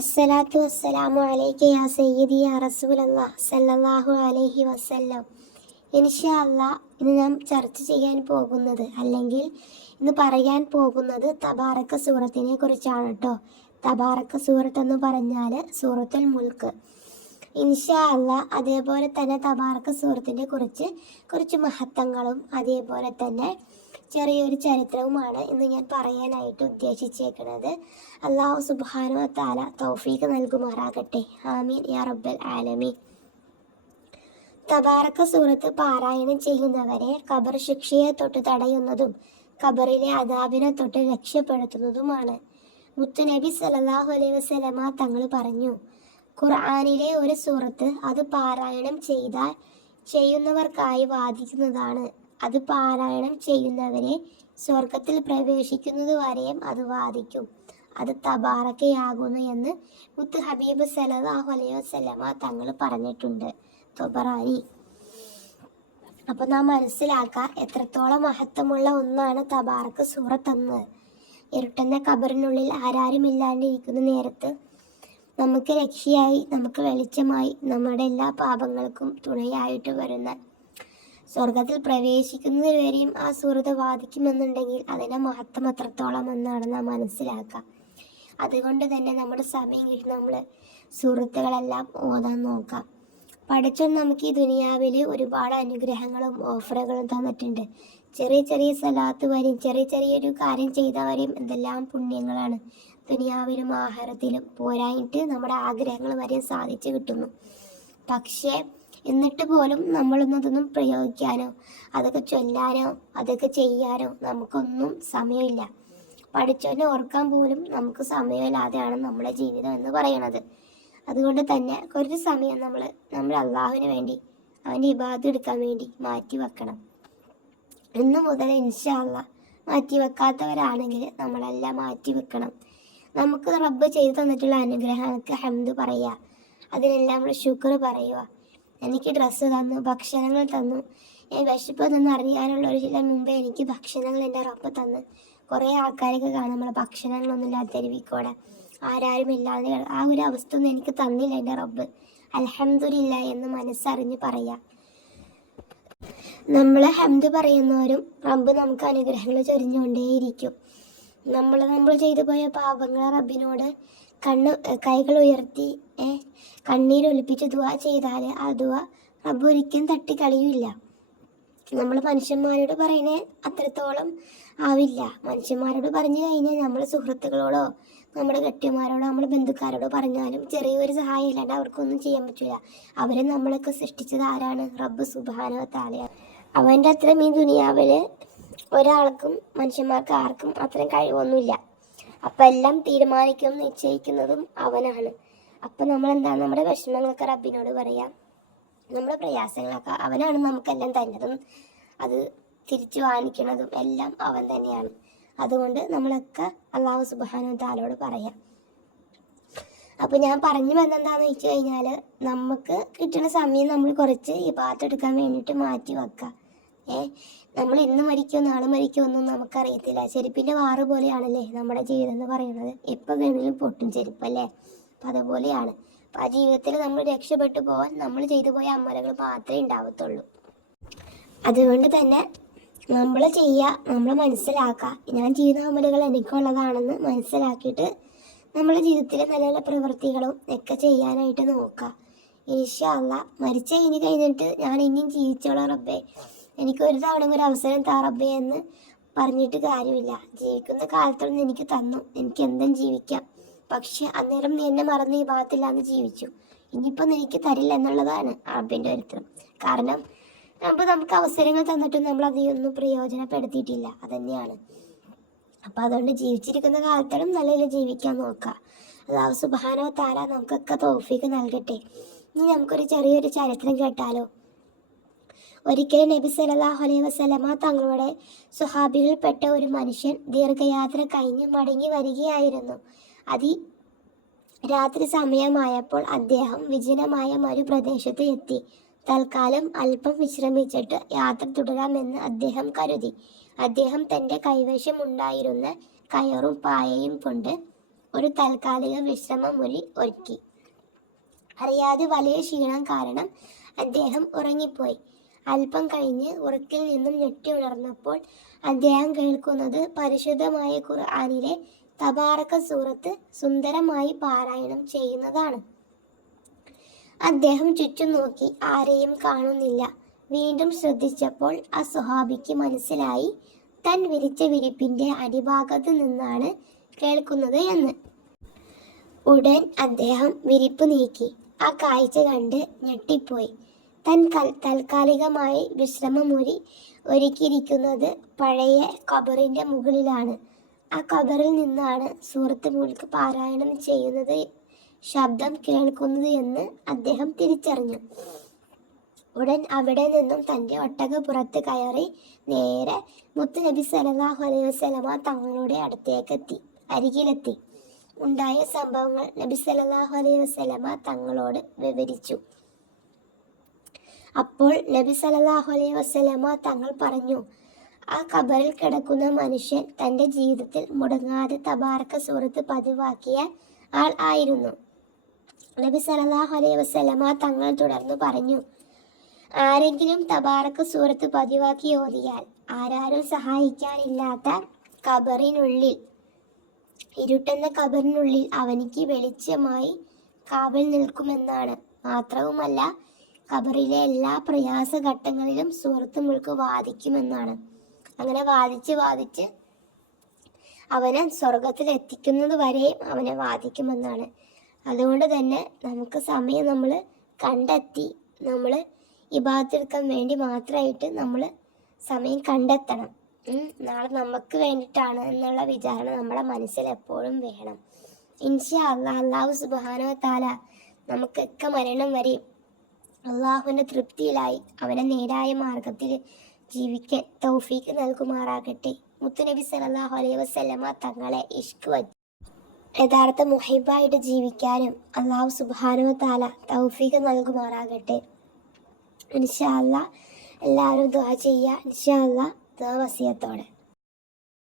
അസ്സലാത്തു വസ്സലാമു അലൈക യാ സയ്യിദി യാ റസൂലല്ലാഹ് സല്ലല്ലാഹു അലൈഹി വസല്ലം. ഇൻഷാ അല്ലാഹ് ഇന്ന് നാം ചർച്ച ചെയ്യാൻ പോകുന്നത് അല്ലെങ്കിൽ ഇന്ന് പറയാൻ പോകുന്നത് തബാറക സൂറത്തിനെ കുറിച്ചാണ് കേട്ടോ. തബാറക സൂറത്ത് എന്ന് പറഞ്ഞാൽ സൂറത്തുൽ മുൽക്ക്. ഇൻഷാ അല്ലാഹ് അതേപോലെ തന്നെ തബാറക സൂറത്തിനെ കുറച്ച് മഹത്വങ്ങളും അതേപോലെ തന്നെ ചെറിയൊരു ചരിത്രവുമാണ് ഇന്ന് ഞാൻ പറയാനായിട്ട് ഉദ്ദേശിച്ചേക്കുന്നത്. അല്ലാഹു സുബ്ഹാനഹു വ തആല തൗഫീഖ് നൽകുമാറാകട്ടെ. ആമീൻ യാ റബ്ബൽ ആലമീൻ. തബാറക സൂറത്ത് പാരായണം ചെയ്യുന്നവരെ ഖബർ ശിക്ഷയെ തൊട്ട് തടയുന്നതും ഖബറിലെ അദാബിനെ തൊട്ട് രക്ഷപ്പെടുത്തുന്നതുമാണ്. മുത്തുനബി സല്ലല്ലാഹു അലൈഹി വസല്ലമ തങ്ങൾ പറഞ്ഞു, ഖുർആനിലെ ഒരു സൂറത്ത് അത് പാരായണം ചെയ്യുന്നവർക്കായി വാദിക്കുന്നതാണ്. അത് പാരായണം ചെയ്യുന്നവരെ സ്വർഗത്തിൽ പ്രവേശിക്കുന്നത് വരെയും അത് വാദിക്കും. അത് തബാറക്കയാകുന്നു എന്ന് മുത്ത് ഹബീബ് സല്ലല്ലാഹു അലൈഹി വസല്ലമ തങ്ങൾ പറഞ്ഞിട്ടുണ്ട്. തൊബറാനി. അപ്പൊ നാം മനസ്സിലാക്കാം എത്രത്തോളം മഹത്വമുള്ള ഒന്നാണ് തബാറക സൂറത്ത് എന്ന്. ഇരുട്ടുന്ന ഖബറിനുള്ളിൽ ആരാരുമില്ലാണ്ടിരിക്കുന്ന നേരത്ത് നമുക്ക് രക്ഷയായി, നമുക്ക് വെളിച്ചമായി, നമ്മുടെ എല്ലാ പാപങ്ങൾക്കും തുണയായിട്ട് വരുന്ന സ്വർഗത്തിൽ പ്രവേശിക്കുന്നതിന് വരെയും ആ സൂറത്ത് വാദിക്കുമെന്നുണ്ടെങ്കിൽ അതിൻ്റെ മഹത്വം എത്രത്തോളം എന്നാണ് നാം മനസ്സിലാക്കുക. അതുകൊണ്ട് തന്നെ നമ്മുടെ സമയം കിട്ടി നമ്മൾ സൂറത്തുകളെല്ലാം ഓതാൻ നോക്കാം. പഠിച്ചോ നമുക്ക് ഈ ദുനിയാവിൽ ഒരുപാട് അനുഗ്രഹങ്ങളും ഓഫറുകളും തന്നിട്ടുണ്ട്. ചെറിയ ചെറിയ സലാത്ത് വരെയും ചെറിയൊരു കാര്യം ചെയ്തവരെയും എന്തെല്ലാം പുണ്യങ്ങളാണ് ദുനിയാവിലും ആഹാരത്തിലും. പോരായിട്ട് നമ്മുടെ ആഗ്രഹങ്ങൾ വരെയും സാധിച്ചു കിട്ടുന്നു. പക്ഷേ എന്നിട്ട് പോലും നമ്മളൊന്നതൊന്നും പ്രയോഗിക്കാനോ അതൊക്കെ ചൊല്ലാനോ അതൊക്കെ ചെയ്യാനോ നമുക്കൊന്നും സമയമില്ല. പഠിച്ചവനെ ഓർക്കാൻ പോലും നമുക്ക് സമയമില്ലാതെയാണ് നമ്മുടെ ജീവിതം എന്ന് പറയുന്നത്. അതുകൊണ്ട് തന്നെ കുറച്ച് സമയം നമ്മൾ അള്ളാഹുവിന് വേണ്ടി അവൻ്റെ ഇബാദത്ത് എടുക്കാൻ വേണ്ടി മാറ്റി വെക്കണം. ഇന്നു മുതൽ ഇൻഷാ അല്ലാഹ് മാറ്റി വെക്കാത്തവരാണെങ്കിൽ നമ്മളെല്ലാം മാറ്റി വെക്കണം. നമുക്ക് റബ്ബ് ചെയ്തു തന്നിട്ടുള്ള അനുഗ്രഹങ്ങൾക്ക് ഹംദ് പറയുക, അതിനെല്ലാം നമ്മൾ ശുക്ർ പറയുക. എനിക്ക് ഡ്രസ്സ് തന്നു, ഭക്ഷണങ്ങൾ തന്നു, വിശപ്പ് തന്നു അറിയാനുള്ള ഒരു ചില മുമ്പേ എനിക്ക് ഭക്ഷണങ്ങൾ എൻ്റെ റബ്ബ് തന്നു. കുറേ ആൾക്കാരൊക്കെ കാണാം നമ്മളെ ഭക്ഷണങ്ങളൊന്നും ഇല്ലാത്ത തെരുവിക്കൂടെ ആരാരും ഇല്ലാതെ ആ ഒരു അവസ്ഥ ഒന്നും എനിക്ക് തന്നില്ല എൻ്റെ റബ്ബ്, അൽഹംദുലില്ലാ എന്ന് മനസ്സറിഞ്ഞ് പറയാം. നമ്മൾ ഹംദ് പറയുന്നവരും റബ്ബ് നമുക്ക് അനുഗ്രഹങ്ങൾ ചൊരിഞ്ഞുകൊണ്ടേയിരിക്കും. നമ്മൾ ചെയ്തു പോയ പാപങ്ങളെ റബ്ബിനോട് കൈകൾ ഉയർത്തി കണ്ണീരൊലിപ്പിച്ച് ദുആ ചെയ്താൽ ആ ദുആ റബ്ബ് ഒരിക്കലും തട്ടിക്കളിയില്ല. നമ്മൾ മനുഷ്യന്മാരോട് പറയുന്നത് അത്രത്തോളം ആവില്ല. മനുഷ്യന്മാരോട് പറഞ്ഞു കഴിഞ്ഞാൽ നമ്മൾ സുഹൃത്തുക്കളോടോ നമ്മുടെ കെട്ടിയന്മാരോടോ നമ്മുടെ ബന്ധുക്കാരോടോ പറഞ്ഞാലും ചെറിയൊരു സഹായം ഇല്ലാണ്ട് അവർക്കൊന്നും ചെയ്യാൻ പറ്റില്ല. അവരെ നമ്മളൊക്കെ സൃഷ്ടിച്ചത് ആരാണ്? റബ്ബ് സുബ്ഹാനഹു വ തആലയാണ്. അവൻ്റെ അത്രയും ഈ ദുനിയാവിൽ ഒരാൾക്കും മനുഷ്യന്മാർക്ക് ആർക്കും അത്രയും കഴിവൊന്നുമില്ല. അപ്പം എല്ലാം തീരുമാനിക്കുന്നതും നിശ്ചയിക്കുന്നതും അവനാണ്. അപ്പം നമ്മളെന്താണ് നമ്മുടെ വിഷമങ്ങളൊക്കെ റബ്ബിനോട് പറയാം, നമ്മുടെ പ്രയാസങ്ങളൊക്കെ അവനാണ് നമുക്കെല്ലാം തന്നതും അത് തിരിച്ചു വാങ്ങിക്കുന്നതും എല്ലാം അവൻ തന്നെയാണ്. അതുകൊണ്ട് നമ്മളൊക്കെ അല്ലാഹു സുബ്ഹാനഹു വ തആലയോട് പറയാം. അപ്പം ഞാൻ പറഞ്ഞു വന്നെന്താണെന്ന് വെച്ച് കഴിഞ്ഞാൽ നമുക്ക് കിട്ടുന്ന സമയം നമ്മൾ കുറച്ച് ഇബാദത്ത് എടുക്കാൻ വേണ്ടിയിട്ട് മാറ്റി വെക്കുക. നമ്മൾ ഇന്ന് മരിക്കുമോ നാളെ മരിക്കുമോ ഒന്നും നമുക്കറിയത്തില്ല. ചെരുപ്പിൻ്റെ വാറ് പോലെയാണല്ലേ നമ്മുടെ ജീവിതം എന്ന് പറയുന്നത്. എപ്പോൾ വേണമെങ്കിലും പൊട്ടും ചെരുപ്പല്ലേ. അപ്പം അതുപോലെയാണ്. അപ്പം ആ ജീവിതത്തിൽ നമ്മൾ രക്ഷപ്പെട്ടു പോകാൻ നമ്മൾ ചെയ്തു പോയ അമലുകൾ മാത്രമേ ഉണ്ടാവത്തുള്ളൂ. അതുകൊണ്ട് തന്നെ നമ്മൾ മനസ്സിലാക്കുക, ഞാൻ ചെയ്ത അമലുകൾ എനിക്കുള്ളതാണെന്ന് മനസ്സിലാക്കിയിട്ട് നമ്മുടെ ജീവിതത്തിൽ നല്ല നല്ല പ്രവൃത്തികളും ഒക്കെ ചെയ്യാനായിട്ട് നോക്കുക. ഇൻഷാ അല്ലാഹ് മരിച്ചു കഴിഞ്ഞിട്ട് ഞാൻ ഇനിയും ജീവിച്ചോളാം റബ്ബേ, എനിക്ക് ഒരു തവണ ഒരു അവസരം താ റബ്ബേ എന്ന് പറഞ്ഞിട്ട് കാര്യമില്ല. ജീവിക്കുന്ന കാലത്തൊന്നും എനിക്ക് തന്നു, എനിക്ക് എന്തും ജീവിക്കാം. പക്ഷെ അന്നേരം നീ എന്നെ മറന്ന് ഈ ഭാഗത്തില്ലാന്ന് ജീവിച്ചു, ഇനിയിപ്പം എനിക്ക് തരില്ല എന്നുള്ളതാണ് റബ്ബിൻ്റെ ഒരുത്തരം. കാരണം നമുക്ക് അവസരങ്ങൾ തന്നിട്ടും നമ്മൾ അതിയൊന്നും പ്രയോജനപ്പെടുത്തിയിട്ടില്ല. അതന്നെയാണ്. അപ്പം അതുകൊണ്ട് ജീവിച്ചിരിക്കുന്ന കാലത്തോളം നല്ല ജീവിക്കാൻ നോക്കുക. അല്ലാഹു സുബ്ഹാനഹു വ തആല നമുക്കൊക്കെ തൗഫീഖ് നൽകട്ടെ. ഇനി നമുക്കൊരു ചെറിയൊരു ചരിത്രം കേട്ടാലോ. ഒരിക്കലും നബി സല്ലല്ലാഹു അലൈഹി വസല്ലമ തങ്ങളുടെ സ്വഹാബികളിൽപ്പെട്ട ഒരു മനുഷ്യൻ ദീർഘയാത്ര കഴിഞ്ഞ് മടങ്ങി വരികയായിരുന്നു. രാത്രി സമയമായപ്പോൾ അദ്ദേഹം വിജനമായ മരുപ്രദേശത്ത് എത്തി. തൽക്കാലം അല്പം വിശ്രമിച്ചിട്ട് യാത്ര തുടരാമെന്ന് അദ്ദേഹം കരുതി. അദ്ദേഹം തൻ്റെ കൈവശമുണ്ടായിരുന്ന കയറും പായയും കൊണ്ട് ഒരു താൽക്കാലിക വിശ്രമമുറി ഒരുക്കി. അറിയാതെ വലിയ ക്ഷീണം കാരണം അദ്ദേഹം ഉറങ്ങിപ്പോയി. അല്പം കഴിഞ്ഞ് ഉറക്കിൽ നിന്നും ഞെട്ടി ഉണർന്നപ്പോൾ അദ്ദേഹം കേൾക്കുന്നത് പരിശുദ്ധമായ ഖുർആനിലെ തബാറക സൂറത്ത് സുന്ദരമായി പാരായണം ചെയ്യുന്നതാണ്. അദ്ദേഹം ചുറ്റും നോക്കി, ആരെയും കാണുന്നില്ല. വീണ്ടും ശ്രദ്ധിച്ചപ്പോൾ ആ സ്വഹാബിക്ക് മനസ്സിലായി താൻ വിരിച്ച വിരിപ്പിന്റെ അടിഭാഗത്ത് നിന്നാണ് കേൾക്കുന്നത് എന്ന്. ഉടൻ അദ്ദേഹം വിരിപ്പ് നീക്കി. ആ കാഴ്ച കണ്ട് ഞെട്ടിപ്പോയി. താൻ താൽക്കാലികമായി വിശ്രമമുറി ഒരുക്കിയിരിക്കുന്നത് പഴയ ഖബറിന്റെ മുകളിലാണ്. ആ ഖബറിൽ നിന്നാണ് സൂറത്ത് മുൽക്ക് പാരായണം ചെയ്യുന്നത് ശബ്ദം കേൾക്കുന്നത് എന്ന് അദ്ദേഹം തിരിച്ചറിഞ്ഞു. ഉടൻ അവിടെ നിന്നും തൻ്റെ ഒട്ടകപ്പുറത്ത് കയറി നേരെ മുത്തുനബി സല്ലല്ലാഹു അലൈഹി വസല്ലമ തങ്ങളുടെ അരികിലെത്തി. ഉണ്ടായ സംഭവങ്ങൾ നബി സല്ലല്ലാഹു അലൈഹി വസല്ലമ തങ്ങളോട് വിവരിച്ചു. അപ്പോൾ നബി സല്ലല്ലാഹു അലൈഹി വസല്ലമ തങ്ങൾ പറഞ്ഞു, ആ ഖബറിൽ കിടക്കുന്ന മനുഷ്യൻ തൻ്റെ ജീവിതത്തിൽ മുടങ്ങാതെ തബാറക സൂറത്ത് പതിവാക്കിയ ആൾ ആയിരുന്നു. നബി സല്ലല്ലാഹു അലൈഹി വസല്ലമ തങ്ങൾ തുടർന്ന് പറഞ്ഞു, ആരെങ്കിലും തബാറക സൂറത്ത് പതിവാക്കി ഓതിയാൽ ആരാരും സഹായിക്കാനില്ലാത്ത ഖബറിനുള്ളിൽ, ഇരുട്ടെന്ന ഖബറിനുള്ളിൽ അവനിക്ക് വെളിച്ചമായി കാവൽ നിൽക്കുമെന്നാണ്. മാത്രവുമല്ല, ഖബറിലെ എല്ലാ പ്രയാസഘട്ടങ്ങളിലും സൂറത്ത് മുൽക്ക് വാദിക്കുമെന്നാണ്. അങ്ങനെ വാദിച്ച് അവനെ സ്വർഗത്തിൽ എത്തിക്കുന്നത് വരെയും അവനെ വാദിക്കുമെന്നാണ്. അതുകൊണ്ട് തന്നെ നമുക്ക് സമയം നമ്മൾ കണ്ടെത്തി നമ്മൾ ഇബാദത്തെടുക്കാൻ വേണ്ടി മാത്രമായിട്ട് നമ്മൾ സമയം കണ്ടെത്തണം. നാളെ നമുക്ക് വേണ്ടിയിട്ടാണ് എന്നുള്ള വിചാരണ നമ്മുടെ മനസ്സിൽ എപ്പോഴും വേണം. ഇൻഷാ അല്ലാഹ് അല്ലാഹു സുബ്ഹാനഹു വ തആല നമുക്കൊക്കെ മരണം വരെയും അള്ളാഹുവിൻ്റെ തൃപ്തിയിലായി അവനെ നേരായ മാർഗത്തിൽ ജീവിക്കാൻ തൗഫീക്ക് നൽകുമാറാകട്ടെ. മുത്തുനബി സല്ലല്ലാഹു അലൈഹി വസല്ലമ തങ്ങളെ ഇഷ്ക് വച്ച് യഥാർത്ഥ മുഹിബായിട്ട് ജീവിക്കാനും അള്ളാഹു സുബ്ഹാനഹു വ തആല തൗഫീക്ക് നൽകുമാറാകട്ടെ. ഇൻഷാ അല്ലാഹ് എല്ലാവരും ദുആ ചെയ്യുക. ഇൻഷാ അല്ലാഹ് ദുആ വസിയത്തോടെ.